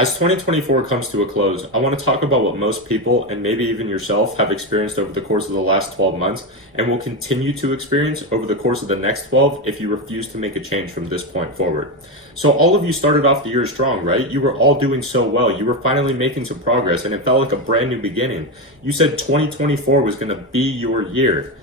As 2024 comes to a close, I want to talk about what most people, and maybe even yourself, have experienced over the course of the last 12 months and will continue to experience over the course of the next 12 if you refuse to make a change from this point forward. So all of you started off the year strong, right? You were all doing so well. You were finally making some progress and it felt like a brand new beginning. You said 2024 was going to be your year,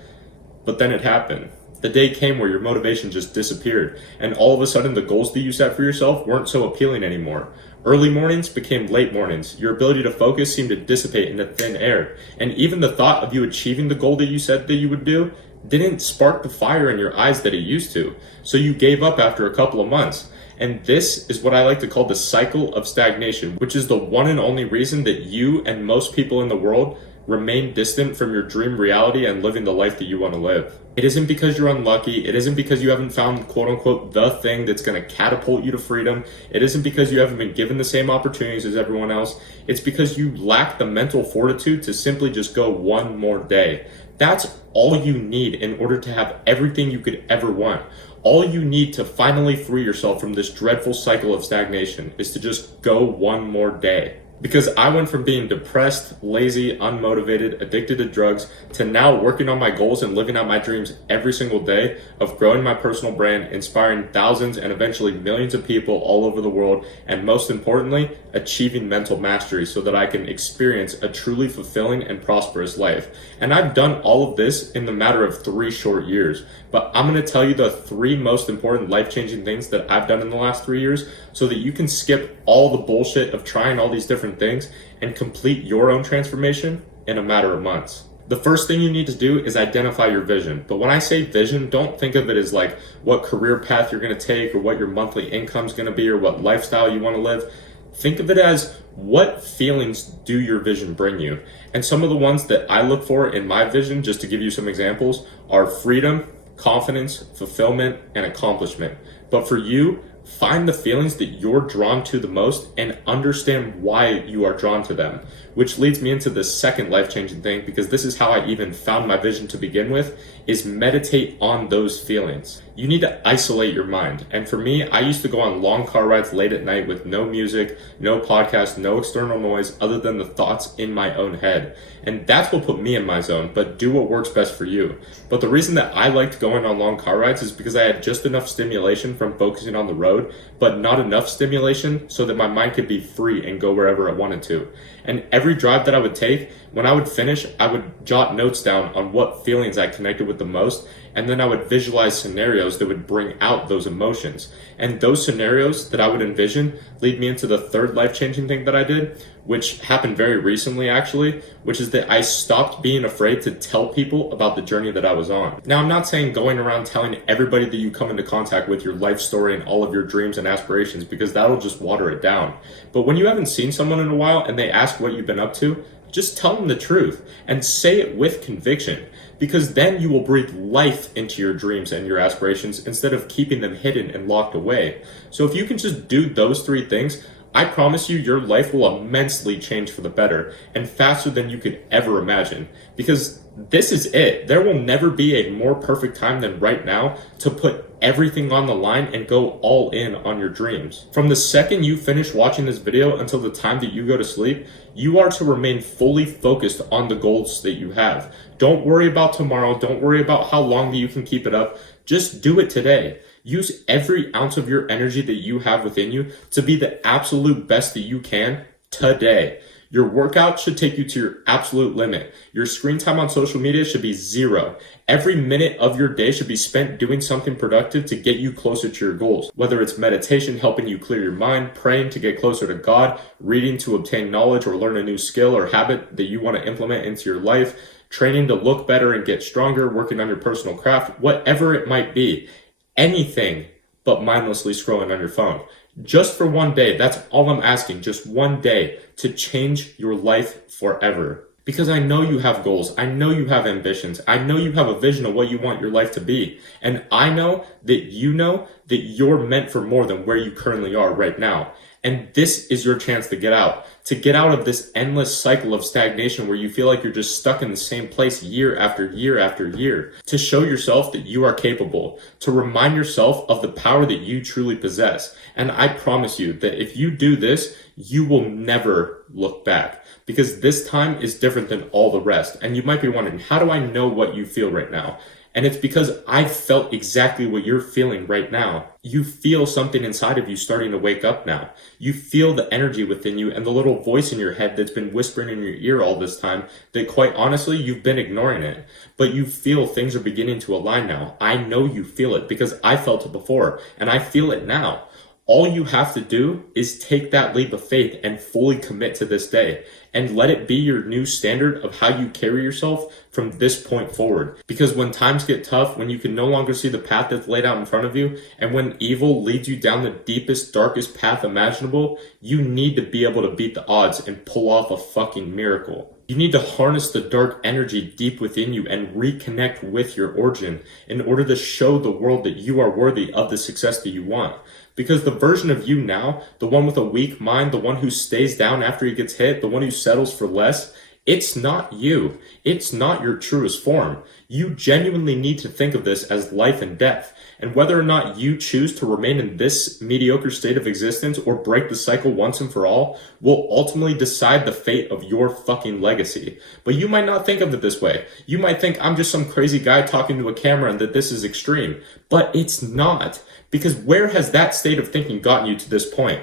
but then it happened. The day came where your motivation just disappeared, and all of a sudden the goals that you set for yourself weren't so appealing anymore. Early mornings became late mornings. Your ability to focus seemed to dissipate into thin air, and even the thought of you achieving the goal that you said that you would do didn't spark the fire in your eyes that it used to. So you gave up after a couple of months. And this is what I like to call the cycle of stagnation, which is the one and only reason that you and most people in the world remain distant from your dream reality and living the life that you want to live. It isn't because you're unlucky. It isn't because you haven't found quote unquote the thing that's going to catapult you to freedom. It isn't because you haven't been given the same opportunities as everyone else. It's because you lack the mental fortitude to simply just go one more day. That's all you need in order to have everything you could ever want. All you need to finally free yourself from this dreadful cycle of stagnation is to just go one more day. Because I went from being depressed, lazy, unmotivated, addicted to drugs, to now working on my goals and living out my dreams every single day of growing my personal brand, inspiring thousands and eventually millions of people all over the world, and most importantly, achieving mental mastery so that I can experience a truly fulfilling and prosperous life. And I've done all of this in the matter of 3 short years. But I'm going to tell you the 3 most important life-changing things that I've done in the last 3 years so that you can skip all the bullshit of trying all these different things and complete your own transformation in a matter of months. The first thing you need to do is identify your vision. But when I say vision, don't think of it as like what career path you're going to take or what your monthly income is going to be or what lifestyle you want to live. Think of it as what feelings do your vision bring you? And some of the ones that I look for in my vision, just to give you some examples, are freedom, confidence, fulfillment, and accomplishment. But for you, find the feelings that you're drawn to the most and understand why you are drawn to them. Which leads me into the second life-changing thing, because this is how I even found my vision to begin with, is meditate on those feelings. You need to isolate your mind. And for me, I used to go on long car rides late at night with no music, no podcast, no external noise other than the thoughts in my own head. And that's what put me in my zone, but do what works best for you. But the reason that I liked going on long car rides is because I had just enough stimulation from focusing on the road, but not enough stimulation so that my mind could be free and go wherever it wanted to. And every drive that I would take, when I would finish, I would jot notes down on what feelings I connected with the most, and then I would visualize scenarios that would bring out those emotions. And those scenarios that I would envision lead me into the third life-changing thing that I did, which happened very recently actually, which is that I stopped being afraid to tell people about the journey that I was on. Now, I'm not saying going around telling everybody that you come into contact with your life story and all of your dreams and aspirations, because that'll just water it down. But when you haven't seen someone in a while and they ask what you've been up to, just tell them the truth and say it with conviction, because then you will breathe life into your dreams and your aspirations instead of keeping them hidden and locked away. So if you can just do those 3 things, I promise you your life will immensely change for the better and faster than you could ever imagine, because this is it. There will never be a more perfect time than right now to put everything on the line and go all in on your dreams. From the second you finish watching this video until the time that you go to sleep, you are to remain fully focused on the goals that you have. Don't worry about tomorrow. Don't worry about how long that you can keep it up. Just do it today. Use every ounce of your energy that you have within you to be the absolute best that you can today. Your workout should take you to your absolute limit. Your screen time on social media should be 0. Every minute of your day should be spent doing something productive to get you closer to your goals. Whether it's meditation, helping you clear your mind, praying to get closer to God, reading to obtain knowledge or learn a new skill or habit that you want to implement into your life, training to look better and get stronger, working on your personal craft, whatever it might be. Anything but mindlessly scrolling on your phone. Just for one day, that's all I'm asking, just one day to change your life forever. Because I know you have goals, I know you have ambitions, I know you have a vision of what you want your life to be. And I know that you know that you're meant for more than where you currently are right now. And this is your chance to get out of this endless cycle of stagnation where you feel like you're just stuck in the same place year after year after year, to show yourself that you are capable, to remind yourself of the power that you truly possess. And I promise you that if you do this, you will never look back, because this time is different than all the rest. And you might be wondering, how do I know what you feel right now? And it's because I felt exactly what you're feeling right now. You feel something inside of you starting to wake up now. You feel the energy within you and the little voice in your head that's been whispering in your ear all this time that, quite honestly, you've been ignoring it. But you feel things are beginning to align now. I know you feel it because I felt it before and I feel it now. All you have to do is take that leap of faith and fully commit to this day, and let it be your new standard of how you carry yourself from this point forward. Because when times get tough, when you can no longer see the path that's laid out in front of you, and when evil leads you down the deepest, darkest path imaginable, you need to be able to beat the odds and pull off a fucking miracle. You need to harness the dark energy deep within you and reconnect with your origin in order to show the world that you are worthy of the success that you want. Because the version of you now, the one with a weak mind, the one who stays down after he gets hit, the one who settles for less, it's not you. It's not your truest form. You genuinely need to think of this as life and death. And whether or not you choose to remain in this mediocre state of existence or break the cycle once and for all will ultimately decide the fate of your fucking legacy. But you might not think of it this way. You might think I'm just some crazy guy talking to a camera and that this is extreme. But it's not. Because where has that state of thinking gotten you to this point?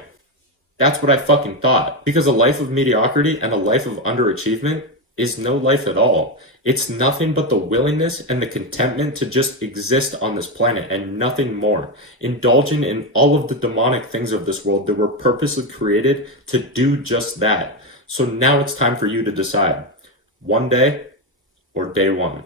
That's what I fucking thought. Because a life of mediocrity and a life of underachievement is no life at all. It's nothing but the willingness and the contentment to just exist on this planet and nothing more. Indulging in all of the demonic things of this world that were purposely created to do just that. So now it's time for you to decide. One day or day one.